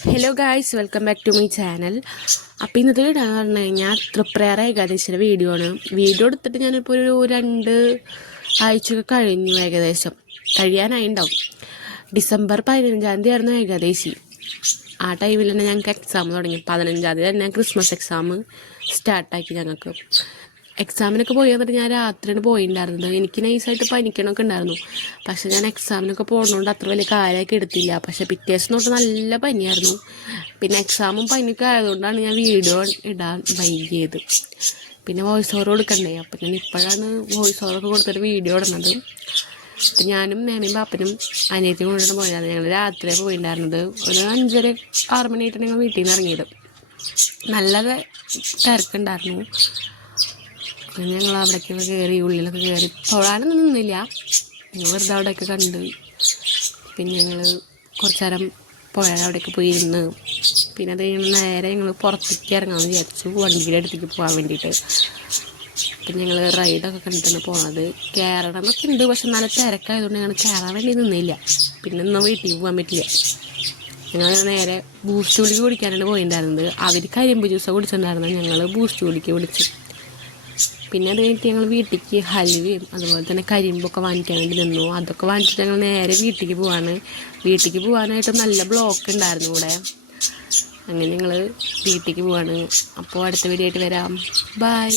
Hello guys, welcome back to my channel. അപ്പോൾ ഇന്നത്തെ video എന്ന് പറഞ്ഞു കഴിഞ്ഞാൽ തൃപ്രയാർ ഏകാദശിയുടെ വീഡിയോ ആണ്. വീഡിയോ എടുത്തിട്ട് ഞാനിപ്പോൾ ഒരു 2 ആഴ്ചയൊക്കെ കഴിഞ്ഞു, ഏകദേശം കഴിയാനായിണ്ടാവും. ഡിസംബർ 15-ാം തീയതി ആയിരുന്നു ഏകാദശി. ആ ടൈമിൽ തന്നെ ഞങ്ങൾക്ക് എക്സാം തുടങ്ങി. 15-ാം തീയതി തന്നെ ക്രിസ്മസ് എക്സാം സ്റ്റാർട്ടാക്കി. ഞങ്ങൾക്ക് എക്സാമിനൊക്കെ പോയി വന്നിട്ട് ഞാൻ രാത്രിയാണ് പോയിട്ടുണ്ടായിരുന്നത്. എനിക്ക് നൈസായിട്ട് പനിക്കണമൊക്കെ ഉണ്ടായിരുന്നു. പക്ഷെ ഞാൻ എക്സാമിനൊക്കെ പോകുന്നതുകൊണ്ട് അത്ര വലിയ കാര്യമൊക്കെ എടുത്തില്ല. പക്ഷെ പിറ്റേ ദിവസം തൊട്ട് നല്ല പനിയായിരുന്നു. പിന്നെ എക്സാമും പനിയൊക്കെ ആയതുകൊണ്ടാണ് ഞാൻ വീഡിയോ ഇടാൻ വൈകിയത്. പിന്നെ വോയിസ് ഓവർ കൊടുക്കണ്ടേ. അപ്പം ഞാൻ ഇപ്പോഴാണ് വോയിസ് ഓവറൊക്കെ കൊടുത്തിട്ട് വീഡിയോ ഇടുന്നത്. അപ്പം ഞാനും മേമയും പാപ്പനും അനിയത്തിയും കൊണ്ടിട്ട് പോയതാണ്. ഞങ്ങൾ രാത്രിയാണ് പോയിട്ടുണ്ടായിരുന്നത്. ഒരു 5-6 മണിയായിട്ടാണ് ഞങ്ങൾ വീട്ടിൽ നിന്ന് ഇറങ്ങിയത്. നല്ല തിരക്കുണ്ടായിരുന്നു. ഞങ്ങൾ അവിടേക്കൊക്കെ കയറി, ഉള്ളിലൊക്കെ കയറി തൊഴാനൊന്നും നിന്നില്ല. ഞങ്ങൾ വെറുതെ അവിടെയൊക്കെ കണ്ട്. പിന്നെ ഞങ്ങൾ കുറച്ച് നേരം പുഴയുടെ അവിടെയൊക്കെ പോയി ഇരുന്ന്. പിന്നെ അത് കഴിഞ്ഞ് നേരെ ഞങ്ങൾ പുറത്തേക്ക് ഇറങ്ങാമെന്ന് വിചാരിച്ചു, വണ്ടിയുടെ അടുത്തേക്ക് പോകാൻ വേണ്ടിയിട്ട്. പിന്നെ ഞങ്ങൾ റൈഡൊക്കെ കണ്ടിട്ടാണ് പോണത്. കയറണമെന്നൊക്കെ ഉണ്ട്, പക്ഷെ നല്ല തിരക്കായതുകൊണ്ട് ഞങ്ങൾ കയറാൻ വേണ്ടി നിന്നില്ല. പിന്നെ ഒന്നും വീട്ടിൽ പോകാൻ പറ്റില്ല. ഞങ്ങൾ നേരെ ബൂസ്റ്റ് കുടിക്ക് കുടിക്കാനാണ് പോയിട്ടുണ്ടായിരുന്നത്. അവർ കരിമ്പ് ജ്യൂസാണ് കുടിച്ചിട്ടുണ്ടായിരുന്നത്. ഞങ്ങൾ ബൂസ്റ്റ് കുടിക്ക് കുടിച്ചു. പിന്നെ അത് കഴിഞ്ഞിട്ട് ഞങ്ങൾ വീട്ടിലേക്ക് ഹൽവയും അതുപോലെ തന്നെ കരിമ്പൊക്കെ വാങ്ങിക്കാൻ വേണ്ടി നിന്നു. അതൊക്കെ വാങ്ങിച്ചിട്ട് ഞങ്ങൾ നേരെ വീട്ടിലേക്ക് പോവാണ്. വീട്ടിലേക്ക് പോകാനായിട്ട് നല്ല ബ്ലോക്ക് ഉണ്ടായിരുന്നു ഇവിടെ. അങ്ങനെ ഞങ്ങൾ വീട്ടിലേക്ക് പോവാണ്. അപ്പോൾ അടുത്ത വീഡിയോ ആയിട്ട് വരാം. ബൈ.